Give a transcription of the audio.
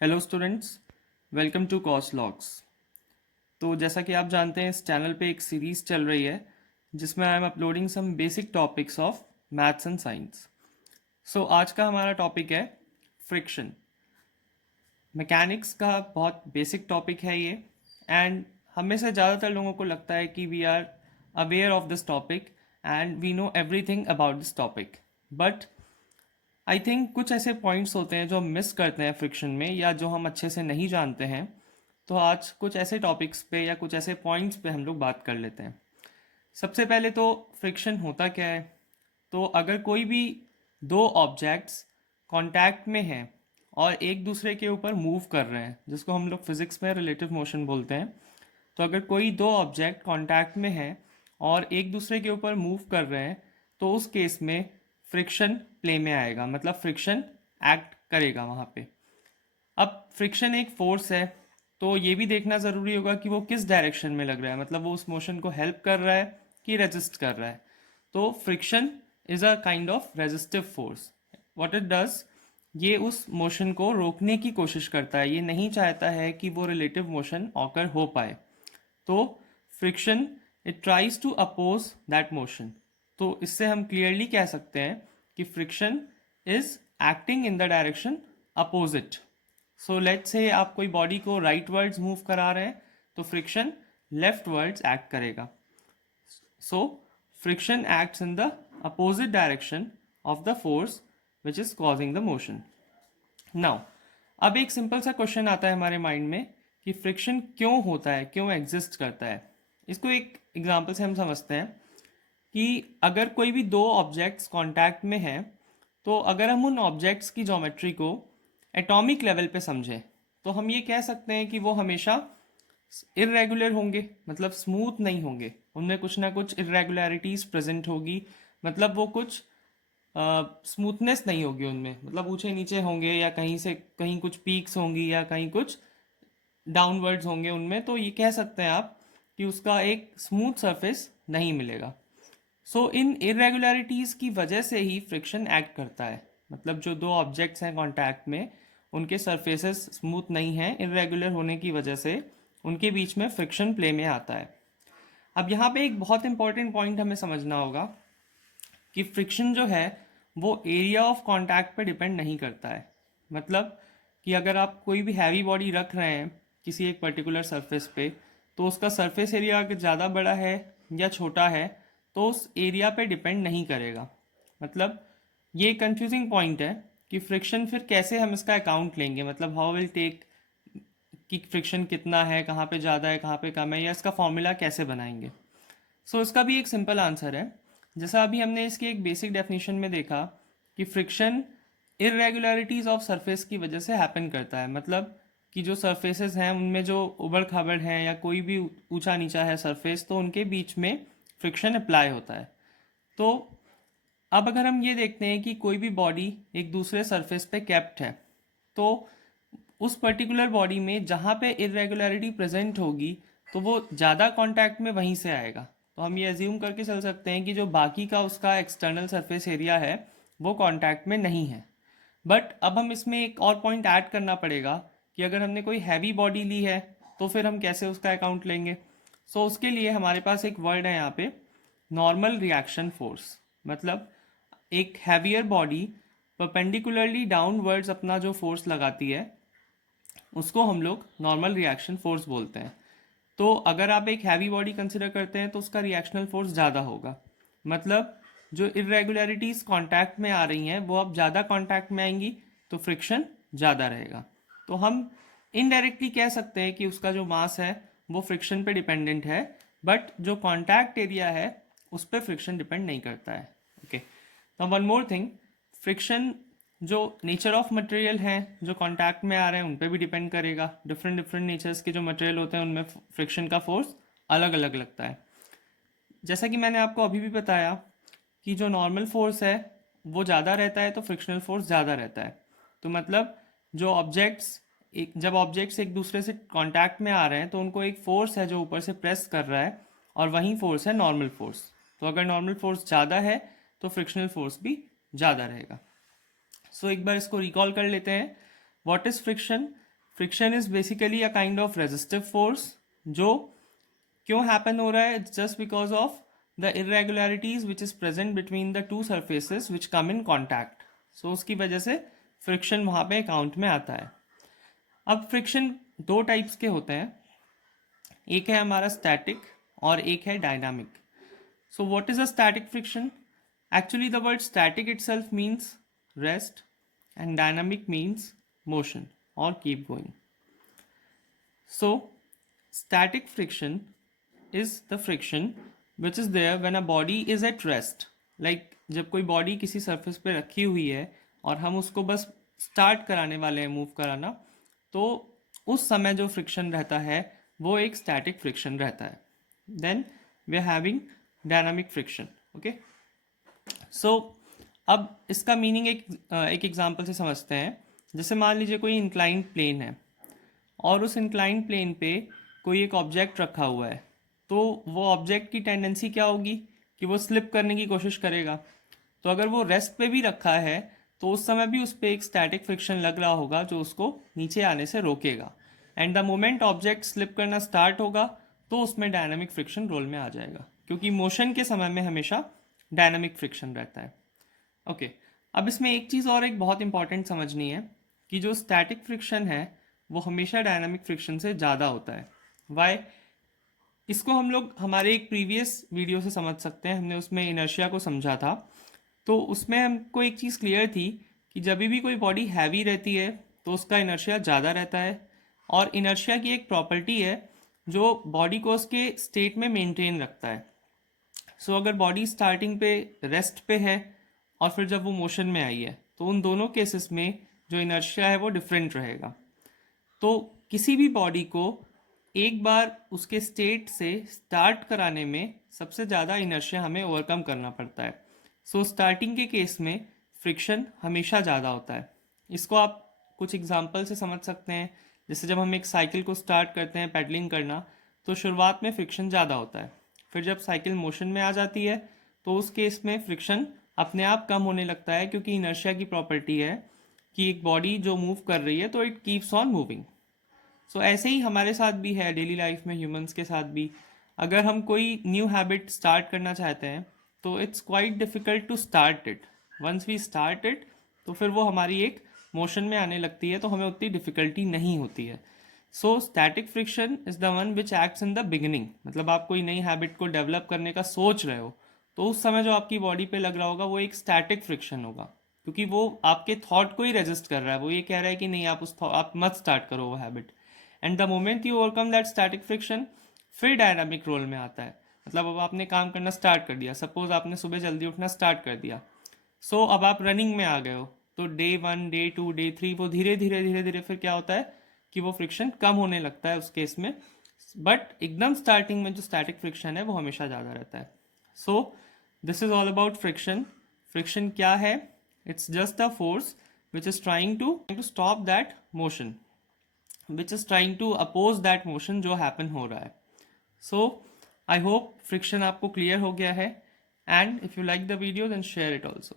Hello students, welcome to cos logs. तो जैसा कि आप जानते हैं, इस चैनल पे एक सीरीज़ चल रही है जिसमें I am uploading some basic topics of maths and science. So आज का हमारा टॉपिक है फ्रिक्शन। मैकेनिक्स का बहुत बेसिक टॉपिक है ये, एंड हम में से ज़्यादातर लोगों को लगता है कि we are aware of this topic and we know everything about this topic. But I think कुछ ऐसे पॉइंट्स होते हैं जो हम मिस करते हैं फ्रिक्शन में, या जो हम अच्छे से नहीं जानते हैं। तो आज कुछ ऐसे टॉपिक्स पे या कुछ ऐसे पॉइंट्स पे हम लोग बात कर लेते हैं। सबसे पहले तो फ्रिक्शन होता क्या है। तो अगर कोई भी दो ऑब्जेक्ट्स कांटेक्ट में हैं और एक दूसरे के ऊपर मूव कर रहे हैं, जिसको हम लोग फिजिक्स में रिलेटिव मोशन बोलते हैं। तो अगर कोई दो ऑब्जेक्ट कांटेक्ट में हैं और एक दूसरे के ऊपर मूव कर रहे हैं, तो उस केस में फ्रिक्शन प्ले में आएगा, मतलब फ्रिक्शन एक्ट करेगा वहाँ पे। अब फ्रिक्शन एक फोर्स है, तो ये भी देखना ज़रूरी होगा कि वो किस डायरेक्शन में लग रहा है, मतलब वो उस मोशन को हेल्प कर रहा है कि रेजिस्ट कर रहा है। तो friction is a kind of resistive force. What it does, ये उस मोशन को रोकने की कोशिश करता है, ये नहीं चाहता है कि वो रिलेटिव मोशन ऑकर हो पाए। तो friction, it tries to oppose that motion. तो इससे हम क्लियरली कह सकते हैं कि friction is acting in the direction opposite. So let's say आप कोई बॉडी को राइट वर्ड्स मूव करा रहे हैं, तो फ्रिक्शन लेफ्ट वर्ड्स एक्ट करेगा। So friction acts in the opposite direction of the force which is causing the motion. Now, अब एक सिंपल सा क्वेश्चन आता है हमारे माइंड में कि फ्रिक्शन क्यों होता है, क्यों एग्जिस्ट करता है। इसको एक एग्जांपल से हम समझते हैं कि अगर कोई भी दो ऑब्जेक्ट्स कांटेक्ट में हैं, तो अगर हम उन ऑब्जेक्ट्स की ज्योमेट्री को एटॉमिक लेवल पे समझें, तो हम ये कह सकते हैं कि वो हमेशा इरेगुलर होंगे, मतलब स्मूथ नहीं होंगे, उनमें कुछ ना कुछ इरेगुलरिटीज प्रेजेंट होगी। मतलब वो कुछ स्मूथनेस नहीं होगी उनमें, मतलब ऊंचे नीचे होंगे, या कहीं से कहीं कुछ पीक्स होंगी या कहीं कुछ डाउनवर्ड्स होंगे उनमें। तो ये कह सकते हैं आप कि उसका एक स्मूथ सरफेस नहीं मिलेगा। सो इन इरेगुलरिटीज़ की वजह से ही फ्रिक्शन एक्ट करता है। मतलब जो दो ऑब्जेक्ट्स हैं कांटेक्ट में, उनके सरफेसेस स्मूथ नहीं हैं, इरेगुलर होने की वजह से उनके बीच में फ्रिक्शन प्ले में आता है। अब यहाँ पे एक बहुत इंपॉर्टेंट पॉइंट हमें समझना होगा कि फ्रिक्शन जो है वो एरिया ऑफ कांटेक्ट पे डिपेंड नहीं करता है। मतलब कि अगर आप कोई भी हैवी बॉडी रख रहे हैं किसी एक पर्टिकुलर सरफेस पे, तो उसका सरफेस एरिया अगर ज़्यादा बड़ा है या छोटा है, तो उस एरिया पे डिपेंड नहीं करेगा। मतलब ये कंफ्यूजिंग पॉइंट है कि फ्रिक्शन फिर कैसे हम इसका अकाउंट लेंगे, मतलब हाउ विल टेक कि फ्रिक्शन कितना है, कहाँ पे ज़्यादा है, कहाँ पे कम है, या इसका फॉर्मूला कैसे बनाएंगे। सो इसका भी एक सिंपल आंसर है। जैसा अभी हमने इसकी एक बेसिक डेफिनेशन में देखा कि फ्रिक्शन इरेगुलरिटीज ऑफ सरफेस की वजह से हैपन करता है। मतलब कि जो सरफेसेस हैं उनमें जो उबड़ खाबड़ हैं या कोई भी ऊंचा नीचा है सरफेस, तो उनके बीच में फ्रिक्शन अप्लाई होता है। तो अब अगर हम ये देखते हैं कि कोई भी बॉडी एक दूसरे सरफेस पे कैप्ट है, तो उस पर्टिकुलर बॉडी में जहाँ पे इरेगुलरिटी प्रेजेंट होगी, तो वो ज़्यादा कांटेक्ट में वहीं से आएगा। तो हम ये एज्यूम करके चल सकते हैं कि जो बाकी का उसका एक्सटर्नल सरफेस एरिया है वो कांटेक्ट में नहीं है। बट अब हम इसमें एक और पॉइंट ऐड करना पड़ेगा कि अगर हमने कोई हैवी बॉडी ली है, तो फिर हम कैसे उसका अकाउंट लेंगे। सो उसके लिए हमारे पास एक वर्ड है यहाँ पे, नॉर्मल रिएक्शन फोर्स। मतलब एक हैवियर बॉडी परपेंडिकुलरली डाउनवर्ड्स अपना जो फोर्स लगाती है, उसको हम लोग नॉर्मल रिएक्शन फोर्स बोलते हैं। तो अगर आप एक हैवी बॉडी कंसिडर करते हैं, तो उसका रिएक्शनल फोर्स ज़्यादा होगा। मतलब जो इरेगुलरिटीज़ कांटेक्ट में आ रही हैं वो अब ज़्यादा कांटेक्ट में आएंगी, तो फ्रिक्शन ज़्यादा रहेगा। तो हम इनडायरेक्टली कह सकते हैं कि उसका जो मास है वो फ्रिक्शन पे डिपेंडेंट है, बट जो कांटेक्ट एरिया है उस पर फ्रिक्शन डिपेंड नहीं करता है। ओके, तो वन मोर थिंग, फ्रिक्शन जो नेचर ऑफ मटेरियल हैं जो कांटेक्ट में आ रहे हैं उन पे भी डिपेंड करेगा। डिफरेंट डिफरेंट नेचर्स के जो मटेरियल होते हैं उनमें फ्रिक्शन का फोर्स अलग अलग लगता है। जैसा कि मैंने आपको अभी भी बताया कि जो नॉर्मल फोर्स है वो ज़्यादा रहता है, तो फ्रिक्शनल फोर्स ज़्यादा रहता है। तो मतलब जो ऑब्जेक्ट्स एक जब ऑब्जेक्ट्स एक दूसरे से कांटेक्ट में आ रहे हैं, तो उनको एक फोर्स है जो ऊपर से प्रेस कर रहा है, और वही फोर्स है नॉर्मल फोर्स। तो अगर नॉर्मल फोर्स ज़्यादा है, तो फ्रिक्शनल फोर्स भी ज़्यादा रहेगा। सो एक बार इसको रिकॉल कर लेते हैं। What is friction? Friction is basically a kind of resistive force जो क्यों हैपन हो रहा है, it's just because of the irregularities which is present between the two surfaces which come in contact. So उसकी वजह से फ्रिक्शन वहाँ पे अकाउंट में आता है। अब फ्रिक्शन दो टाइप्स के होते हैं, एक है हमारा स्टैटिक और एक है dynamic. So what is a static friction? Actually the word static itself means rest and dynamic means motion और keep going. So static friction is the friction which is there when a body is at rest. Like जब कोई body किसी surface पे रखी हुई है और हम उसको बस स्टार्ट कराने वाले हैं मूव कराना, तो उस समय जो फ्रिक्शन रहता है वो एक स्टैटिक फ्रिक्शन रहता है। Then we are having dynamic friction. Okay, so अब इसका मीनिंग एक एग्जांपल से समझते हैं। जैसे मान लीजिए कोई इंक्लाइंड प्लेन है और उस इंक्लाइंड प्लेन पे कोई एक ऑब्जेक्ट रखा हुआ है, तो वो ऑब्जेक्ट की टेंडेंसी क्या होगी कि वो स्लिप करने की कोशिश करेगा। तो अगर वो रेस्ट पे भी रखा है तो उस समय भी उस पर एक स्टैटिक फ्रिक्शन लग रहा होगा जो उसको नीचे आने से रोकेगा। And the moment object slip करना स्टार्ट होगा तो उसमें डायनामिक फ्रिक्शन रोल में आ जाएगा, क्योंकि मोशन के समय में हमेशा डायनामिक फ्रिक्शन रहता है। ओके, अब इसमें एक चीज़ और एक बहुत इंपॉर्टेंट समझनी है कि जो स्टैटिक फ्रिक्शन है वो हमेशा डायनामिक फ्रिक्शन से ज़्यादा होता है। वाई? इसको हम लोग हमारे एक प्रीवियस वीडियो से समझ सकते हैं, हमने उसमें इनर्शिया को समझा था। तो उसमें हमको एक चीज़ क्लियर थी कि जब भी कोई बॉडी हैवी रहती है तो उसका इनर्शिया ज़्यादा रहता है, और इनर्शिया की एक प्रॉपर्टी है जो बॉडी को उसके स्टेट में मेंटेन रखता है। सो अगर बॉडी स्टार्टिंग पे रेस्ट पे है और फिर जब वो मोशन में आई है तो उन दोनों केसेस में जो इनर्शिया है वो डिफरेंट रहेगा। तो किसी भी बॉडी को एक बार उसके स्टेट से स्टार्ट कराने में सबसे ज़्यादा इनर्शिया हमें ओवरकम करना पड़ता है। सो स्टार्टिंग के केस में फ्रिक्शन हमेशा ज़्यादा होता है। इसको आप कुछ एग्जांपल से समझ सकते हैं। जैसे जब हम एक साइकिल को स्टार्ट करते हैं पेडलिंग करना, तो शुरुआत में फ्रिक्शन ज़्यादा होता है। फिर जब साइकिल मोशन में आ जाती है तो उस केस में फ्रिक्शन अपने आप कम होने लगता है, क्योंकि इनर्शिया की प्रॉपर्टी है कि एक बॉडी जो मूव कर रही है तो इट कीप्स ऑन मूविंग। सो ऐसे ही हमारे साथ भी है, डेली लाइफ में ह्यूमंस के साथ भी। अगर हम कोई न्यू हैबिट स्टार्ट करना चाहते हैं तो it's quite difficult to start it. Once we start it तो फिर वो हमारी एक मोशन में आने लगती है, तो हमें उतनी डिफ़िकल्टी नहीं होती है। So static friction is the one which acts in the beginning. मतलब आप कोई नई हैबिट को डेवलप करने का सोच रहे हो तो उस समय जो आपकी बॉडी पे लग रहा होगा वो एक स्टैटिक फ्रिक्शन होगा, क्योंकि वो आपके थॉट को ही रेजिस्ट कर रहा है। वो ये कह रहा है कि नहीं, आप मत स्टार्ट करो वो habit. And the moment you overcome that static friction, फिर डायनामिक रोल में आता है। मतलब अब आपने काम करना स्टार्ट कर दिया, सपोज आपने सुबह जल्दी उठना स्टार्ट कर दिया। सो अब आप रनिंग में आ गए हो, तो डे 1, डे 2, डे 3 वो धीरे धीरे धीरे धीरे फिर क्या होता है कि वो फ्रिक्शन कम होने लगता है उस केस में। बट एकदम स्टार्टिंग में जो स्टैटिक फ्रिक्शन है वो हमेशा ज़्यादा रहता है। So this is all about friction. Friction क्या है? It's just a force which is trying to stop that motion, which is trying to oppose that motion जो happen हो रहा है। So I hope friction आपको clear हो गया है, and if you like the video then share it also.